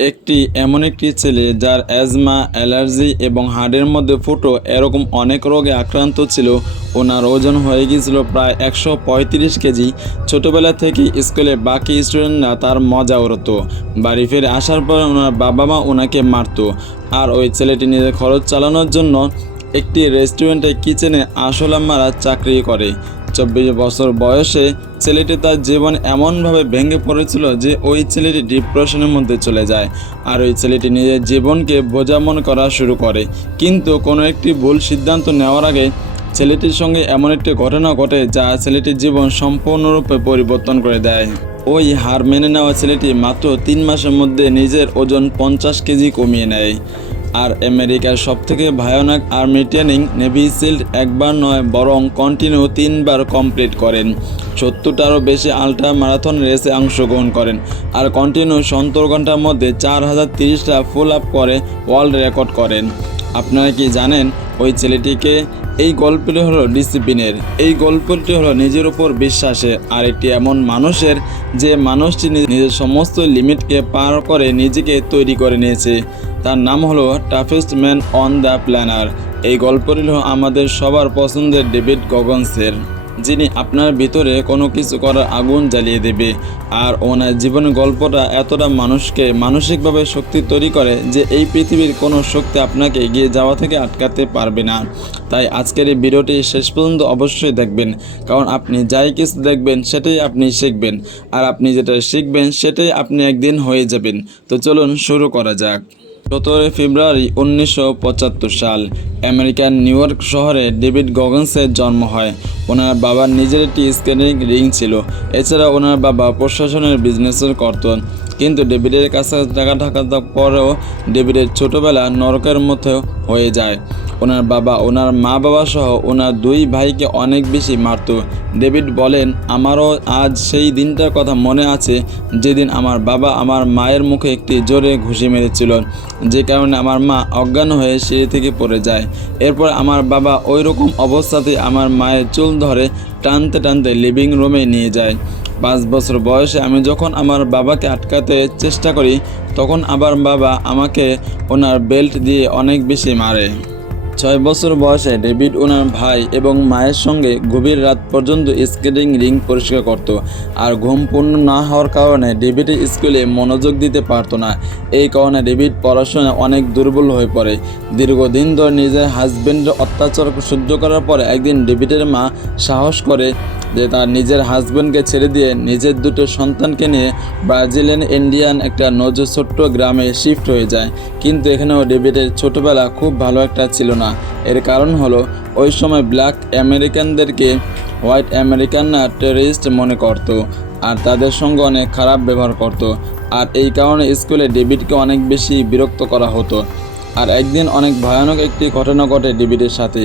একটি এমন একটি ছেলে যার অ্যাজমা, অ্যালার্জি এবং হাড়ের মধ্যে ফুটো এরকম অনেক রোগে আক্রান্ত ছিল ওনার ওজন হয়ে গিয়েছিল প্রায় একশো পঁয়ত্রিশ কেজি। ছোটোবেলা থেকে স্কুলে বাকি স্টুডেন্টরা তার মজা উড়তো। বাড়ি ফিরে আসার পর ওনার বাবা মা ওনাকে মারতো। আর ওই ছেলেটি নিজের খরচ চালানোর জন্য একটি রেস্টুরেন্টে কিচেনে আসলাম মারা চাকরি করে। চব্বিশ বছর বয়সে ছেলেটি তার জীবন এমনভাবে ভেঙে পড়েছিল যে ওই ছেলেটি ডিপ্রেশনের মধ্যে চলে যায় আর ওই ছেলেটি নিজের জীবনকে বোঝামন করা শুরু করে। কিন্তু কোনো একটি ভুল সিদ্ধান্ত নেওয়ার আগে ছেলেটির সঙ্গে এমন একটি ঘটনা ঘটে যা ছেলেটির জীবন সম্পূর্ণরূপে পরিবর্তন করে দেয়। ওই হার মেনে নেওয়া ছেলেটি মাত্র তিন মাসের মধ্যে নিজের ওজন পঞ্চাশ কেজি কমিয়ে নেয়। আর আমেরিকার সবথেকে ভয়ানক আর্মি ট্রেনিং নেভি সিল্ড একবার নয়, বরং কন্টিনিউ তিনবার কমপ্লিট করেন। সত্তরটারও বেশি আল্ট্রা ম্যারাথন রেসে অংশগ্রহণ করেন। আর কন্টিনিউ সত্তর ঘণ্টার মধ্যে চার হাজার তিরিশটা ফুল আপ করে ওয়ার্ল্ড রেকর্ড করেন। আপনারা কি জানেন ওই ছেলেটিকে এই গল্পটি হলো ডিসিপ্লিনের। এই গল্পটি হলো নিজের উপর বিশ্বাসের। আর এটি এমন মানুষের যে মানুষটি নিজের সমস্ত লিমিটকে পার করে নিজেকে তৈরি করে নিয়েছে। তার নাম হলো toughest man on the planet. এই গল্পটি হলো আমাদের সবার পছন্দের ডেভিড গগনসের। যিনি আপনার ভিতরে কোনো কিছু করার আগুন জ্বালিয়ে দেবে। আর ওনার জীবনের গল্পটা এতটা মানুষকে মানসিকভাবে শক্তি তৈরি করে যে এই পৃথিবীর কোনো শক্তি আপনাকে এগিয়ে যাওয়া থেকে আটকাতে পারবে না। তাই আজকের এই ভিডিওটি শেষ পর্যন্ত অবশ্যই দেখবেন। কারণ আপনি যাই কিছু দেখবেন, সেটাই আপনি শিখবেন। আর আপনি যেটা শিখবেন, সেটাই আপনি একদিন হয়ে যাবেন। তো চলুন শুরু করা যাক। সতেরোই ফেব্রুয়ারি উনিশশো পঁচাত্তর সাল আমেরিকার নিউ ইয়র্ক শহরে ডেভিড গগন্সের জন্ম হয়। ওনার বাবার নিজের একটি স্কেটিং রিং ছিল। এছাড়া ওনার বাবা প্রশাসনের বিজনেসের করতেন। কিন্তু ডেভিডের কাছে টাকা থাকার পরেও ডেভিডের ছোটোবেলা নরকের মধ্যে হয়ে যায়। ওনার বাবা, ওনার মা বাবা সহ ওনার দুই ভাইকে অনেক বেশি মারতো। ডেভিড বলেন, আমারও আজ সেই দিনটার কথা মনে আছে যেদিন আমার বাবা আমার মায়ের মুখে একটি জোরে ঘুষি মেরেছিল। যে কারণে আমার মা অজ্ঞান হয়ে সিঁড়ি থেকে পড়ে যায়। এরপর আমার বাবা ওই রকম অবস্থাতে আমার মায়ের চুল ধরে টানতে টানতে লিভিং রুমে নিয়ে যায়। পাঁচ বছর বয়সে আমি যখন আমার বাবাকে আটকাতে চেষ্টা করি, তখন আবার বাবা আমাকে ওনার বেল্ট দিয়ে অনেক বেশি মারে। ছয় বছর বয়সে ডেভিড ওনার ভাই এবং মায়ের সঙ্গে গভীর রাত পর্যন্ত স্কেটিং রিং পরিষ্কার করত আর ঘুম পূর্ণ না হওয়ার কারণে ডেভিড স্কুলে মনোযোগ দিতে পারতো না। এই কারণে ডেভিড পড়াশোনায় অনেক দুর্বল হয়ে পড়ে। দীর্ঘদিন ধরে নিজের হাজবেন্ডের অত্যাচার সহ্য করার পরে একদিন ডেভিডের মা সাহস করে যে তার নিজের হাজবেন্ডকে ছেড়ে দিয়ে নিজের দুটো সন্তানকে নিয়ে ব্রাজিলিয়ান ইন্ডিয়ান একটা নজ ছোট্ট গ্রামে শিফট হয়ে যায়। কিন্তু এখানেও ডেভিডের ছোটোবেলা খুব ভালো একটা ছিল না। এর কারণ হলো, ওই সময় ব্ল্যাক আমেরিকানদেরকে হোয়াইট আমেরিকানরা টেররিস্ট মনে করত আর তাদের সঙ্গে অনেক খারাপ ব্যবহার করত। আর এই কারণে স্কুলে ডেভিডকে অনেক বেশি বিরক্ত করা হতো। আর একদিন অনেক ভয়ানক একটি ঘটনা ঘটে ডেভিডের সাথে,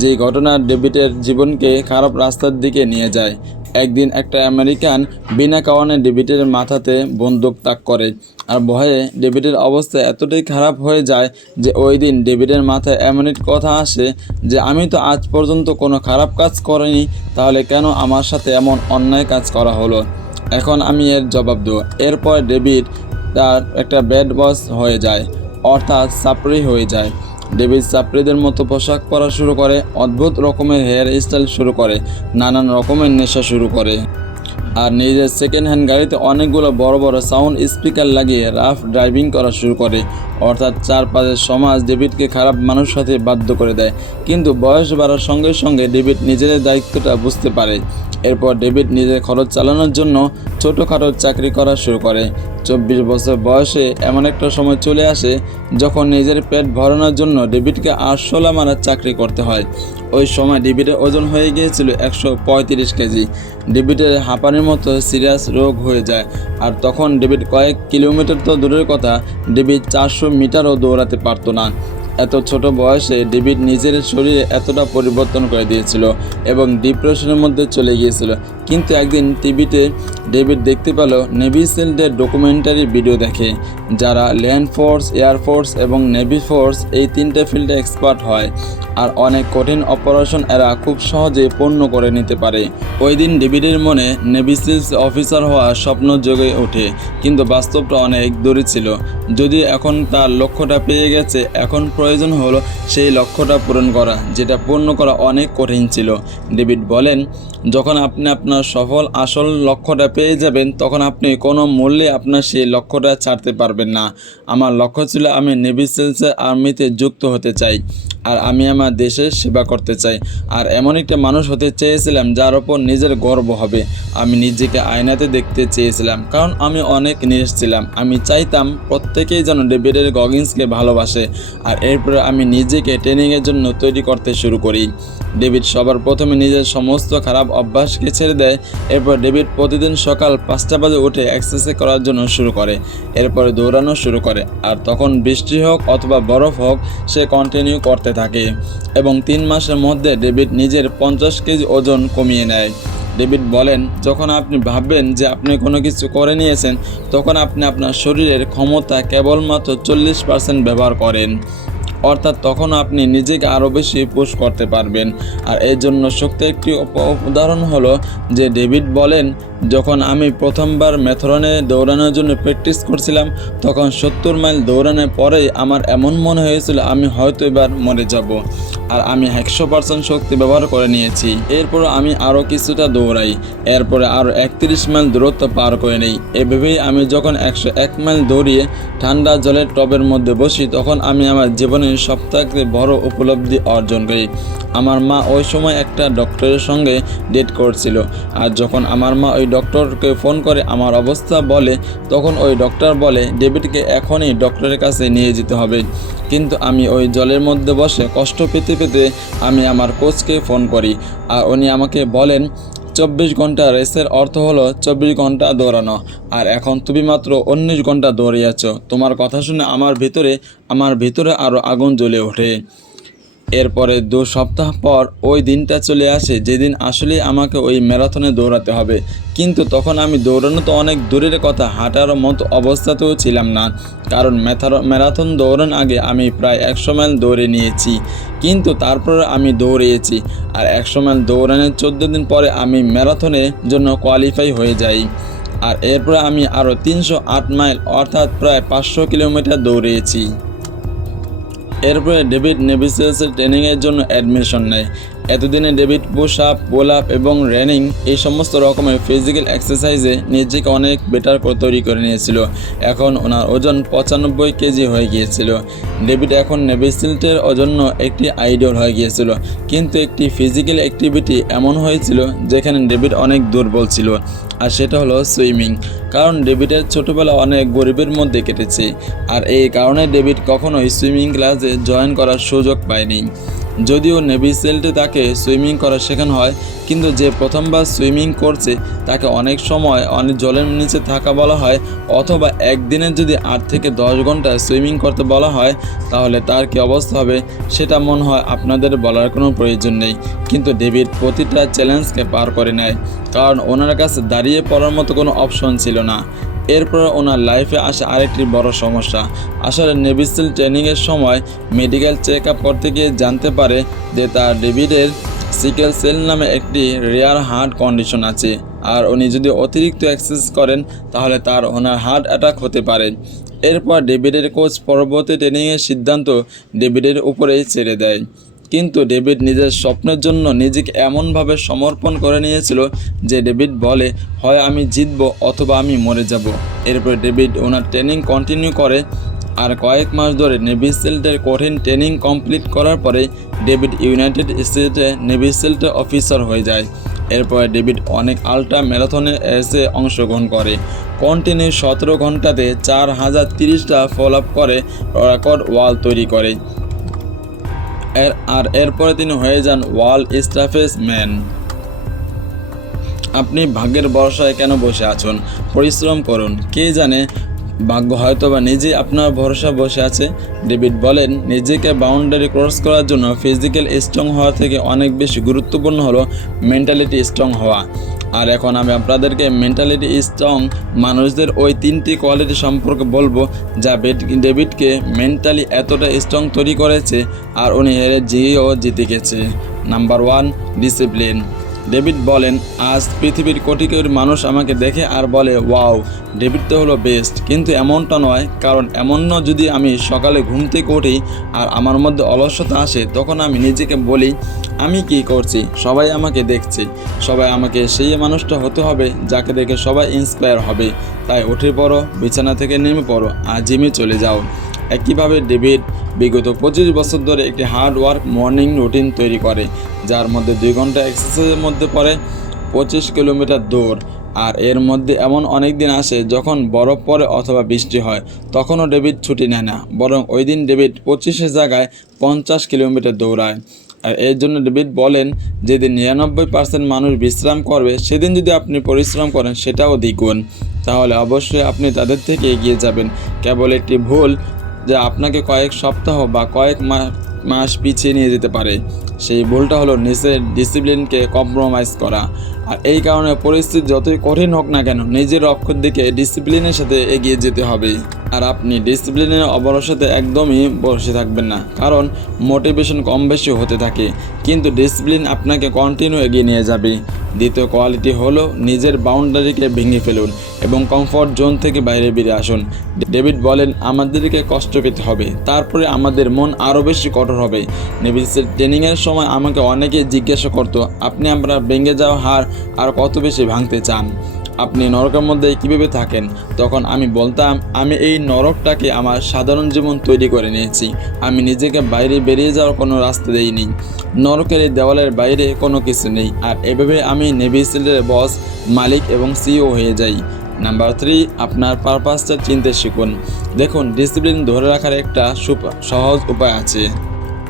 যেই ঘটনা ডেভিডের জীবনকে খারাপ রাস্তার দিকে নিয়ে যায়। একদিন একটা আমেরিকান বিনা কারণে ডেভিডের মাথাতে বন্দুক তাক করে। আর ভয়ে ডেভিডের অবস্থা এতটাই খারাপ হয়ে যায় যে ওই দিন ডেভিডের মাথায় এমন কথা আসে যে, আমি তো আজ পর্যন্ত কোনো খারাপ কাজ করিনি, তাহলে কেন আমার সাথে এমন অন্যায় কাজ করা হলো? এখন আমি এর জবাব দেবো। এরপর ডেভিড তার একটা ব্যাড বস হয়ে যায়, অর্থাৎ সাপড়ি হয়ে যায়। ডেভিড সাপড়িদের মতো পোশাক পরা শুরু করে, অদ্ভুত রকমের হেয়ার স্টাইল শুরু করে, নানান রকমের নেশা শুরু করে। আর নিজের সেকেন্ড হ্যান্ড গাড়িতে অনেকগুলো বড় বড় সাউন্ড স্পিকার লাগিয়ে রাফ ড্রাইভিং করা শুরু করে। অর্থাৎ চারপাশের সমাজ ডেভিডকে খারাপ মানুষ সাথে বাধ্য করে দেয়। কিন্তু বয়স বাড়ার সঙ্গে সঙ্গে ডেভিড নিজের দায়িত্বটা বুঝতে পারে। এরপর ডেভিড নিজের খরচ চালানোর জন্য ছোটোখাটো চাকরি করা শুরু করে। চব্বিশ বছর বয়সে এমন একটা সময় চলে আসে যখন নিজের পেট ভরানোর জন্য ডেভিডকে আটশোলা মারার চাকরি করতে হয়। ওই সময় ডেভিডের ওজন হয়ে গিয়েছিল একশো পঁয়ত্রিশ কেজি। ডেভিডের হাঁপানির মতো সিরিয়াস রোগ হয়ে যায়। আর তখন ডেভিড কয়েক কিলোমিটার তো দূরের কথা ডেভিড চারশো মিটারও দৌড়াতে পারতো না। এত ছোট বয়সে ডেভিড নিজের শরীরে এতটা পরিবর্তন করে দিয়েছিল এবং ডিপ্রেশনের মধ্যে চলে গিয়েছিল। কিন্তু একদিন টিভিতে ডেভিড দেখতে পেল নেভি ডকুমেন্টারি ভিডিও দেখে, যারা ল্যান্ড ফোর্স এয়ারফোর্স এবং নেভি ফোর্স এই তিনটে ফিল্ডে এক্সপার্ট হয় আর অনেক কঠিন অপারেশন এরা খুব সহজে পূর্ণ করে নিতে পারে। ওই দিন ডেভিডের মনে নেভি অফিসার হওয়া স্বপ্ন জেগে ওঠে, কিন্তু বাস্তবটা অনেক দূরে ছিল। যদি এখন তার লক্ষ্যটা পেয়ে গেছে, এখন প্রয়োজন হলো সেই লক্ষ্যটা পূরণ করা, যেটা পূর্ণ করা অনেক কঠিন ছিল। ডেভিড বলেন, যখন আপনি আপনার সফল আসল লক্ষ্যটা পেয়ে যাবেন, তখন আপনি কোনো মূল্যে আপনার সেই লক্ষ্যটা ছাড়তে পারবেন না। আমার লক্ষ্য ছিল আমি নেভি সেলসের আর্মিতে যুক্ত হতে চাই, আর আমি আমার দেশের সেবা করতে চাই। আর এমন একটা মানুষ হতে চেয়েছিলাম, যার ওপর নিজের গর্ব হবে। আমি নিজেকে আয়নাতে দেখতে চেয়েছিলাম, কারণ আমি অনেক নিরাশ ছিলাম। আমি চাইতাম প্রত্যেকেই যেন ডেভিডের গগিন্সকে ভালোবাসে, আর এরপরে আমি নিজেকে ট্রেনিংয়ের জন্য তৈরি করতে শুরু করি। ডেভিড সবার প্রথমে নিজের সমস্ত খারাপ অভ্যাসকে ছেড়ে দেয়। এরপর ডেভিড প্রতিদিন সকাল পাঁচটা বাজে উঠে এক্সারসাইজ করার জন্য শুরু করে। এরপরে দৌড়ানো শুরু করে। আর তখন বৃষ্টি হোক অথবা বরফ হোক, সে কন্টিনিউ করতে থাকে। এবং তিন মাসের মধ্যে ডেভিড নিজের পঞ্চাশ কেজি ওজন কমিয়ে নেয়। ডেভিড বলেন, যখন আপনি ভাববেন যে আপনি কোনো কিছু করে নিয়েছেন, তখন আপনি আপনার শরীরের ক্ষমতা কেবলমাত্র চল্লিশ পার্সেন্ট ব্যবহার করেন। অর্থাৎ তখন আপনি নিজেকে আরও বেশি পুশ করতে পারবেন। আর এর জন্য শক্তি একটি উদাহরণ হলো যে ডেভিড বলেন, যখন আমি প্রথমবার ম্যাথরনে দৌড়ানোর জন্য প্র্যাকটিস করছিলাম, তখন সত্তর মাইল দৌড়ানোর পরেই আমার এমন মনে হয়েছিল আমি হয়তো এবার মরে যাব। আর আমি একশো পার্সেন্ট শক্তি ব্যবহার করে নিয়েছি। এরপর আমি আরও কিছুটা দৌড়াই। এরপরে আরও একত্রিশ মাইল দূরত্ব পার করে নেই। এভাবেই আমি যখন একশো এক মাইল দৌড়িয়ে ঠান্ডা জলের টবের মধ্যে বসি, তখন আমি আমার জীবনের সবথেকে বড় উপলব্ধি অর্জন করি। আমার মা ওই সময় একটা ডক্টরের সঙ্গে ডেট করছিল। আর যখন আমার মা ওই ডক্টরকে ফোন করে আমার অবস্থা বলে, তখন ওই ডক্টর বলে, ডেভিডকে এখনই ডক্টরের কাছে নিয়ে যেতে হবে। কিন্তু আমি ওই জলের মধ্যে বসে কষ্ট পেতে পেতে আমি আমার কোচকে ফোন করি। আর উনি আমাকে বলেন, চব্বিশ ঘণ্টা রেসের অর্থ হলো চব্বিশ ঘণ্টা দৌড়ানো। আর এখন তুমি মাত্র উনিশ ঘণ্টা দৌড়িয়েছ। তোমার কথা শুনে আমার ভিতরে আমার ভিতরে আরও আগুন জ্বলে ওঠে। এরপরে দু সপ্তাহ পর ওই দিনটা চলে আসে, যেদিন আসলে আমাকে ওই ম্যারাথনে দৌড়াতে হবে। কিন্তু তখন আমি দৌড়ানো তো অনেক দূরের কথা, হাঁটার মতো অবস্থাতেও ছিলাম না। কারণ ম্যাথার- ম্যারাথন দৌড়ানোর আগে আমি প্রায় একশো মাইল দৌড়ে নিয়েছি। কিন্তু তারপর আমি দৌড়িয়েছি আর একশো মাইল দৌড়ানোর চোদ্দ দিন পরে আমি ম্যারাথনের জন্য কোয়ালিফাই হয়ে যাই। আর এরপরে আমি আরও তিনশো আট মাইল, অর্থাৎ প্রায় পাঁচশো কিলোমিটার দৌড়িয়েছি। এরপরে ডেভিড নেভিসিয়াসের ট্রেনিংয়ের জন্য অ্যাডমিশন নেয়। এতদিনে David push up pull up এবং রানিং এই সমস্ত রকমের ফিজিক্যাল এক্সারসাইজে নিজেকে অনেক বেটার করে তৈরি করে নিয়েছিল। এখন ওনার ওজন পঁচানব্বই কেজি হয়ে গিয়েছিল। ডেভিড এখন নেভিসিল্টের জন্য একটি আইডল হয়ে গিয়েছিল। কিন্তু একটি ফিজিক্যাল অ্যাক্টিভিটি এমন হয়েছিল যেখানে ডেভিড অনেক দুর্বল ছিল। আর সেটা হলো সুইমিং। কারণ ডেভিডের ছোটোবেলা অনেক গরিবের মধ্যে কেটেছে। আর এই কারণে ডেভিড কখনোই সুইমিং ক্লাসে জয়েন করার সুযোগ পায়নি। যদিও নেভি সেল্টে তাকে সুইমিং করা শেখানো হয়, কিন্তু যে প্রথমবার সুইমিং করছে, তাকে অনেক সময় অনেক জলের নিচে থাকা বলা হয়, অথবা একদিনের যদি আট থেকে দশ ঘণ্টা সুইমিং করতে বলা হয়, তাহলে তার কি অবস্থা হবে, সেটা মনে হয় আপনাদের বলার কোনো প্রয়োজন নেই। কিন্তু ডেভিড প্রতিটা চ্যালেঞ্জকে পার করে নেয়, কারণ ওনার কাছে দাঁড়িয়ে পড়ার মতো কোনো অপশন ছিল না। এরপর ওনার লাইফে আসে আরেকটি বড় সমস্যা। আসলে নেভিসিল ট্রেনিংয়ের সময় মেডিকেল চেক আপ করতে গিয়ে জানতে পারে যে তার ডেভিডের সিকেল সেল নামে একটি রেয়ার হার্ট কন্ডিশন আছে। আর উনি যদি অতিরিক্ত অ্যাক্সেস করেন, তাহলে তার ওনার হার্ট অ্যাটাক হতে পারে। এরপর ডেভিডের কোচ পরবর্তী ট্রেনিংয়ের সিদ্ধান্ত ডেভিডের উপরেই ছেড়ে দেয়। কিন্তু ডেভিড নিজের স্বপ্নের জন্য নিজেকে এমনভাবে সমর্পণ করে নিয়েছিল যে ডেভিড বলে, হয় আমি জিতব অথবা আমি মরে যাব। এরপর ডেভিড ওনার ট্রেনিং কন্টিনিউ করে আর কয়েক মাস ধরে নেভি সেল্টের কঠিন ট্রেনিং কমপ্লিট করার পরে ডেভিড ইউনাইটেড স্টেটে নেভি সেল্টের অফিসার হয়ে যায়। এরপরে ডেভিড অনেক আল্ট্রা ম্যারাথনে এসে অংশগ্রহণ করে। কন্টিনিউ সতেরো ঘন্টাতে চার হাজার তিরিশটা ফলো আপ করে রেকর্ড ওয়াল তৈরি করে। এর, আর এরপরে তিনি হয়ে যান ওয়াল স্টাফেস ম্যান। আপনি ভাগ্যের বর্ষায় কেন বসে আছেন? পরিশ্রম করুন। কে জানে ভাগ্য হয়তো বা নিজেই আপনার ভরসা বসে আছে। ডেভিড বলেন, নিজেকে বাউন্ডারি ক্রস করার জন্য ফিজিক্যাল স্ট্রং হওয়া থেকে অনেক বেশি গুরুত্বপূর্ণ হলো মেন্টালিটি স্ট্রং হওয়া। আর এখন আমি আপনাদেরকে মেন্টালিটি স্ট্রং মানুষদের ওই তিনটি কোয়ালিটি সম্পর্কে বলব, যা ডেভিডকে মেন্টালি এতটা স্ট্রং তৈরি করেছে, আর উনি হেরে জিয়েও জিতে গেছে। নাম্বার ওয়ান ডিসিপ্লিন ডেভিড বলেন, আজ পৃথিবীর কোটি কোটি মানুষ আমাকে দেখে আর বলে, ওয়াও, ডেভিড তো হলো বেস্ট। কিন্তু এমনটা নয়, কারণ এমন না যদি আমি সকালে ঘুম থেকে উঠি আর আমার মধ্যে অলসতা আসে, তখন আমি নিজেকে বলি, আমি কি করছি? সবাই আমাকে দেখছে। সবাই আমাকে সেই মানুষটা হতে হবে যাকে দেখে সবাই ইন্সপায়ার হবে। তাই উঠে পড়ো, বিছানা থেকে নেমে পড়ো, আর জিমে চলে যাও একইভাবে ডেভিড বিগত পঁচিশ বছর ধরে একটি হার্ড ওয়ার্ক মর্নিং রুটিন তৈরি করে, যার মধ্যে দুই ঘণ্টা এক্সারসাইজের মধ্যে পড়ে পঁচিশ কিলোমিটার দৌড়। আর এর মধ্যে এমন অনেক দিন আসে যখন বরফ পড়ে অথবা বৃষ্টি হয়, তখনও ডেভিড ছুটি নেয় না, বরং ওই দিন ডেভিড পঁচিশের জায়গায় পঞ্চাশ কিলোমিটার দৌড়ায়। আর এর জন্য ডেভিড বলেন, যেদিন নিরানব্বই পার্সেন্ট মানুষ বিশ্রাম করবে, সেদিন যদি আপনি পরিশ্রম করেন, সেটাও দ্বিগুণ। তাহলে অবশ্যই আপনি তাদের থেকে এগিয়ে যাবেন। কেবল একটি ভুল যা আপনাকে কয়েক সপ্তাহ বা কয়েক মাস পিছিয়ে নিয়ে যেতে পারে। সেই ভুলটা হলো নিজের ডিসিপ্লিনকে কম্প্রোমাইজ করা। আর এই কারণে পরিস্থিতি যতই কঠিন হোক না কেন, নিজের অক্ষর দিকে ডিসিপ্লিনের সাথে এগিয়ে যেতে হবে। আর আপনি ডিসিপ্লিনের অবরসাতে একদমই বসে থাকবেন না, কারণ মোটিভেশন কম বেশি হতে থাকে। কিন্তু ডিসিপ্লিন আপনাকে কন্টিনিউ এগিয়ে নিয়ে যাবে। দ্বিতীয় কোয়ালিটি হলো নিজের বাউন্ডারিকে ভেঙে ফেলুন এবং কমফর্ট জোন থেকে বাইরে বেরিয়ে আসুন। ডেভিড বলেন, আমাদেরকে কষ্ট পেতে হবে, তারপরে আমাদের মন আরও বেশি কঠোর হবে। নেভিসের ট্রেনিংয়ের সময় আমাকে অনেকে জিজ্ঞাসা করতো, আপনি আমরা ভেঙে যাওয়া হার আর কত বেশি ভাঙতে চান? আপনি নরকের মধ্যে কীভাবে থাকেন? তখন আমি বলতাম, আমি এই নরকটাকে আমার সাধারণ জীবন তৈরি করে নিয়েছি। আমি নিজেকে বাইরে বেরিয়ে যাওয়ার কোনো রাস্তা দেইনি। নরকের এই দেওয়ালের বাইরে কোনো কিছু নেই। আর এভাবে আমি নেভিসেলের বস, মালিক এবং সিও হয়ে যাই। নাম্বার থ্রি, আপনার পারপাসটা চিনতে শিখুন। দেখুন, ডিসিপ্লিন ধরে রাখার একটা সহজ উপায় আছে।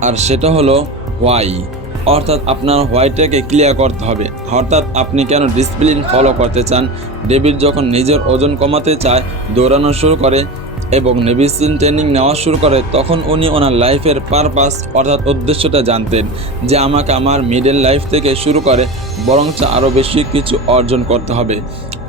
আর সেটা হলো হোয়াই অর্থাৎ আপনার হোয়াইটটাকে ক্লিয়ার করতে হবে। অর্থাৎ আপনি কেন ডিসিপ্লিন ফলো করতে চান? ডেভিড যখন নিজের ওজন কমাতে চায়, দৌড়ানো শুরু করে এবং নেভিসিন ট্রেনিং নেওয়া শুরু করে, তখন উনি ওনার লাইফের পারপাস অর্থাৎ উদ্দেশ্যটা জানতেন যে আমাকে আমার মিডল লাইফ থেকে শুরু করে বরঞ্চ আরও বেশি কিছু অর্জন করতে হবে।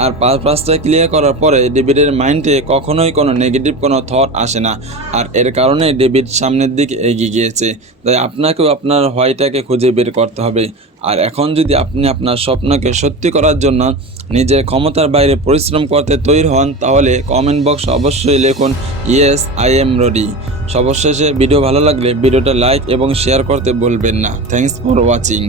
আর পারপাসটা ক্লিয়ার করার পরে ডেভিডের মাইন্ডে কখনোই কোনো নেগেটিভ কোনো থট আসে না। আর এর কারণে ডেভিড সামনের দিকে এগিয়ে গিয়েছে। তাই আপনাকেও আপনার হোয়াইটাকে খুঁজে বের করতে হবে। আর এখন যদি আপনি আপনার স্বপ্নকে সত্যি করার জন্য নিজের ক্ষমতার বাইরে পরিশ্রম করতে তৈরি হন, তাহলে কমেন্ট বক্স অবশ্যই লিখুন ইয়েস আই এম রেডি সর্বশেষে ভিডিও ভালো লাগলে ভিডিওটা লাইক এবং শেয়ার করতে ভুলবেন না। Thanks for watching